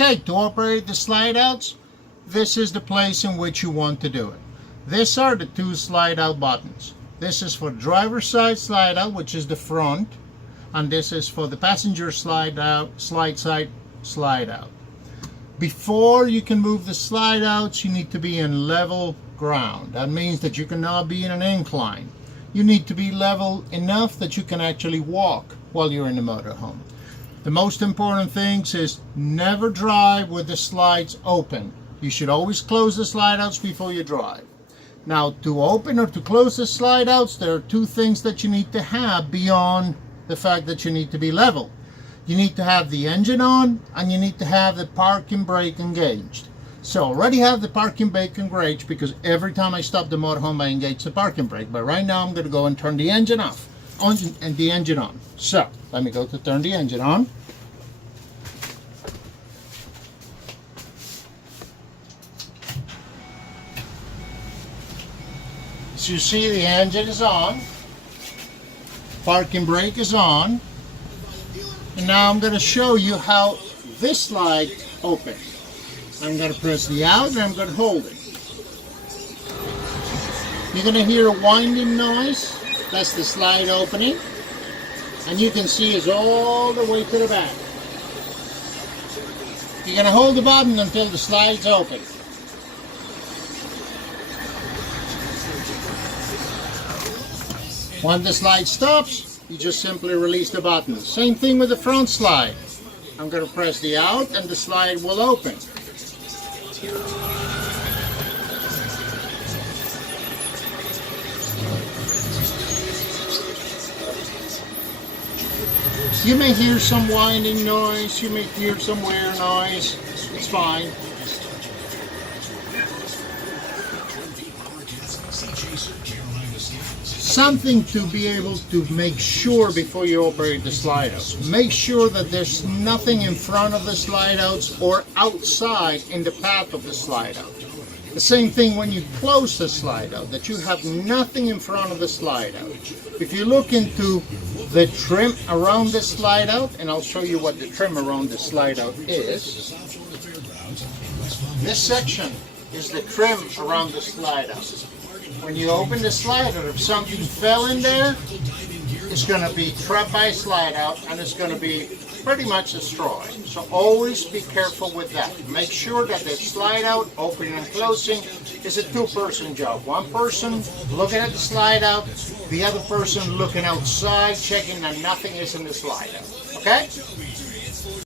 Okay, to operate the slide outs, this is the place in which you want to do it. These are the two slide out buttons. This is for driver's side slide out, which is the front, and this is for the passenger slide side slide out. Before you can move the slide outs, you need to be in level ground. That means that you cannot be in an incline. You need to be level enough that you can actually walk while you're in the motorhome. The most important things is never drive with the slides open. You should always close the slide outs before you drive. Now, to open or to close the slide outs, there are two things that you need to have beyond the fact that you need to be level. You need to have the engine on, and you need to have the parking brake engaged. So I already have the parking brake engaged because every time I stop the motorhome I engage the parking brake. But right now I'm going to go and turn the engine off and the engine on. So let me go to turn the engine on. So you see the engine is on, parking brake is on, and now I'm going to show you how this slide opens. I'm going to press the out and I'm going to hold it. You're going to hear a winding noise. That's the slide opening. And you can see it's all the way to the back. You're going to hold the button until the slide's open. When the slide stops, you just simply release the button. Same thing with the front slide. I'm going to press the out and the slide will open. You may hear some winding noise, you may hear some wear noise. It's fine. Something to be able to make sure before you operate the slide outs. Make sure that there's nothing in front of the slide outs or outside in the path of the slide out. The same thing when you close the slide out, that you have nothing in front of the slide out. If you look into the trim around the slide out, and I'll show you what the trim around the slide out is. This section is the trim around the slide out. When you open the slide out, if something fell in there, it's going to be trapped by slide out and it's going to be pretty much destroyed. So always be careful with that. Make sure that the slide out, opening and closing, is a two-person job. One person looking at the slide out, the other person looking outside, checking that nothing is in the slide out. Okay?